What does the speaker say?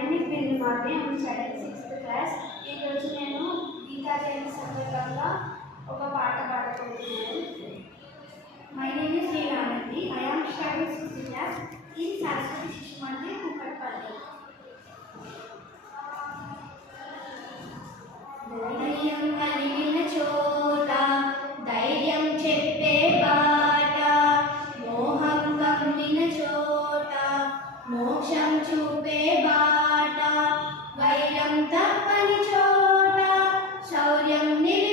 name is Bindumati. I am studying 6th class. ఈ రోజు నేను గీతా జయంతి సందర్భంగా ఒక పాట పాడుకుంటున్నాను. My name is Leelanandi. I am studying 6th class in Saraswati Shishu Mandir, Kukatpalli. ధైర్యం కలిగిన చోట ధైర్యం చెప్పే బాట, మోహం కమ్మిన చోట మోక్షం చూపే బాట, వైరం తప్పని చోట శౌర్యం నిలిపే